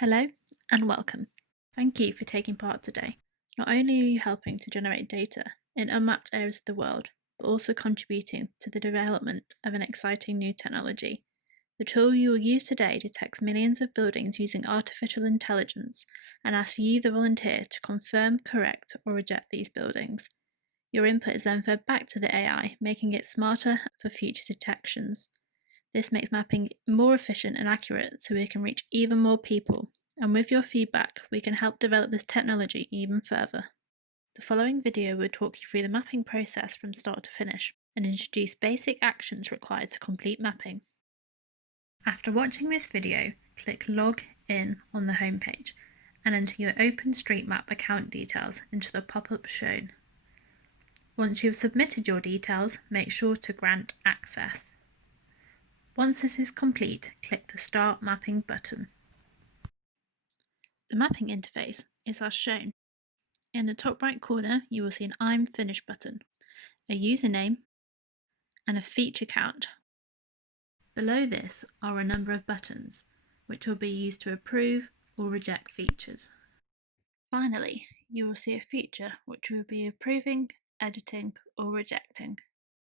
Hello and welcome. Thank you for taking part today. Not only are you helping to generate data in unmapped areas of the world, but also contributing to the development of an exciting new technology. The tool you will use today detects millions of buildings using artificial intelligence and asks you, the volunteer, to confirm, correct, or reject these buildings. Your input is then fed back to the AI, making it smarter for future detections. This makes mapping more efficient and accurate so we can reach even more people, and with your feedback we can help develop this technology even further. The following video will talk you through the mapping process from start to finish and introduce basic actions required to complete mapping. After watching this video, click Log In on the homepage and enter your OpenStreetMap account details into the pop-up shown. Once you have submitted your details, make sure to grant access. Once this is complete, click the Start Mapping button. The mapping interface is as shown. In the top right corner, you will see an I'm finished button, a username, and a feature count. Below this are a number of buttons, which will be used to approve or reject features. Finally, you will see a feature which will be approving, editing, or rejecting.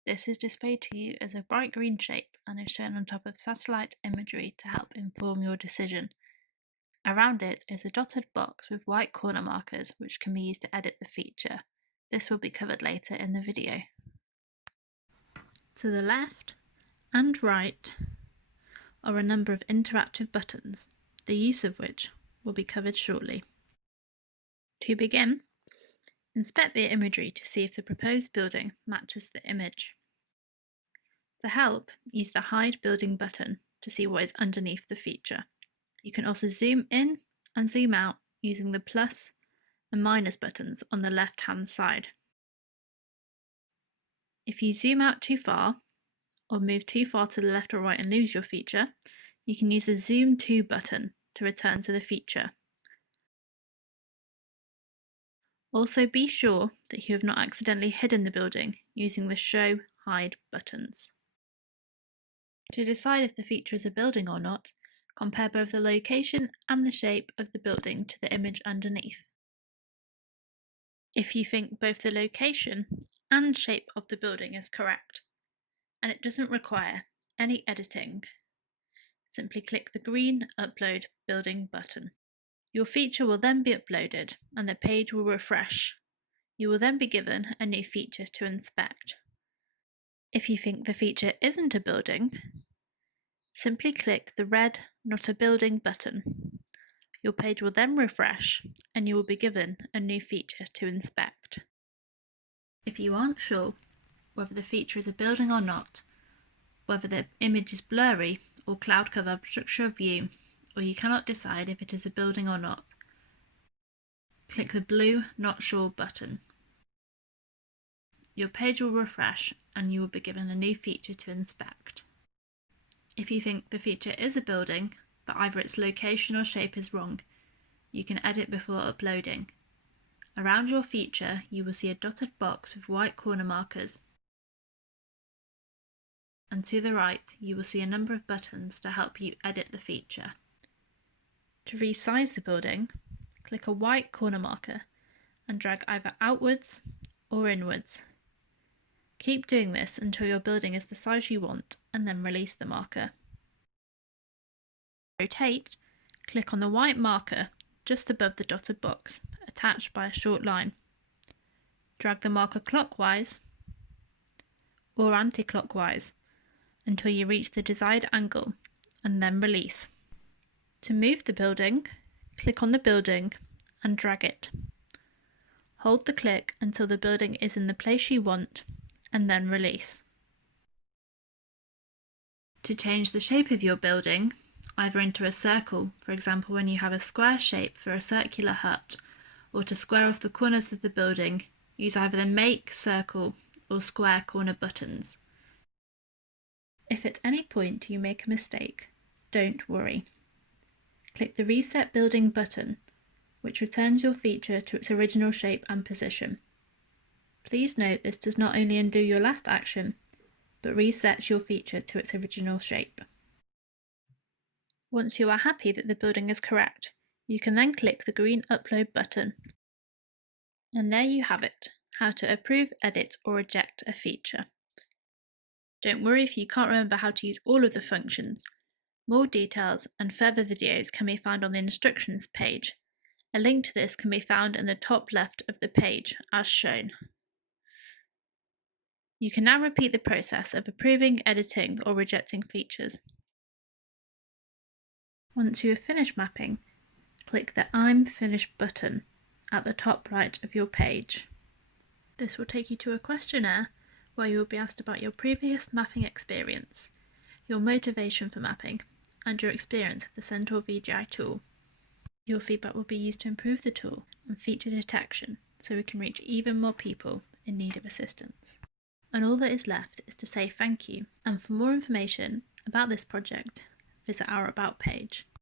This is displayed to you as a bright green shape and is shown on top of satellite imagery to help inform your decision. Around it is a dotted box with white corner markers which can be used to edit the feature. This will be covered later in the video. To the left and right are a number of interactive buttons, the use of which will be covered shortly. To begin, inspect the imagery to see if the proposed building matches the image. To help, use the Hide Building button to see what is underneath the feature. You can also zoom in and zoom out using the plus and minus buttons on the left-hand side. If you zoom out too far or move too far to the left or right and lose your feature, you can use the Zoom To button to return to the feature. Also, be sure that you have not accidentally hidden the building using the Show Hide buttons. To decide if the feature is a building or not, compare both the location and the shape of the building to the image underneath. If you think both the location and shape of the building is correct, and it doesn't require any editing, simply click the green Upload Building button. Your feature will then be uploaded and the page will refresh. You will then be given a new feature to inspect. If you think the feature isn't a building, simply click the red Not a Building button. Your page will then refresh and you will be given a new feature to inspect. If you aren't sure whether the feature is a building or not, whether the image is blurry or cloud cover obstructs your view, or you cannot decide if it is a building or not, click the blue Not Sure button. Your page will refresh and you will be given a new feature to inspect. If you think the feature is a building, but either its location or shape is wrong, you can edit before uploading. Around your feature, you will see a dotted box with white corner markers. And to the right, you will see a number of buttons to help you edit the feature. To resize the building, click a white corner marker and drag either outwards or inwards. Keep doing this until your building is the size you want and then release the marker. To rotate, click on the white marker just above the dotted box, attached by a short line. Drag the marker clockwise or anti-clockwise until you reach the desired angle and then release. To move the building, click on the building and drag it. Hold the click until the building is in the place you want and then release. To change the shape of your building, either into a circle, for example when you have a square shape for a circular hut, or to square off the corners of the building, use either the Make, Circle or Square corner buttons. If at any point you make a mistake, don't worry. Click the Reset Building button, which returns your feature to its original shape and position. Please note this does not only undo your last action, but resets your feature to its original shape. Once you are happy that the building is correct, You can then click the green Upload button. And there you have it, how to approve, edit or reject a feature. Don't worry if you can't remember how to use all of the functions. More details and further videos can be found on the instructions page. A link to this can be found in the top left of the page, as shown. You can now repeat the process of approving, editing or rejecting features. Once you have finished mapping, click the I'm Finished button at the top right of your page. This will take you to a questionnaire where you will be asked about your previous mapping experience, your motivation for mapping, and your experience of the Centaur VGI tool. Your feedback will be used to improve the tool and feature detection so we can reach even more people in need of assistance. And all that is left is to say thank you, and for more information about this project, visit our About page.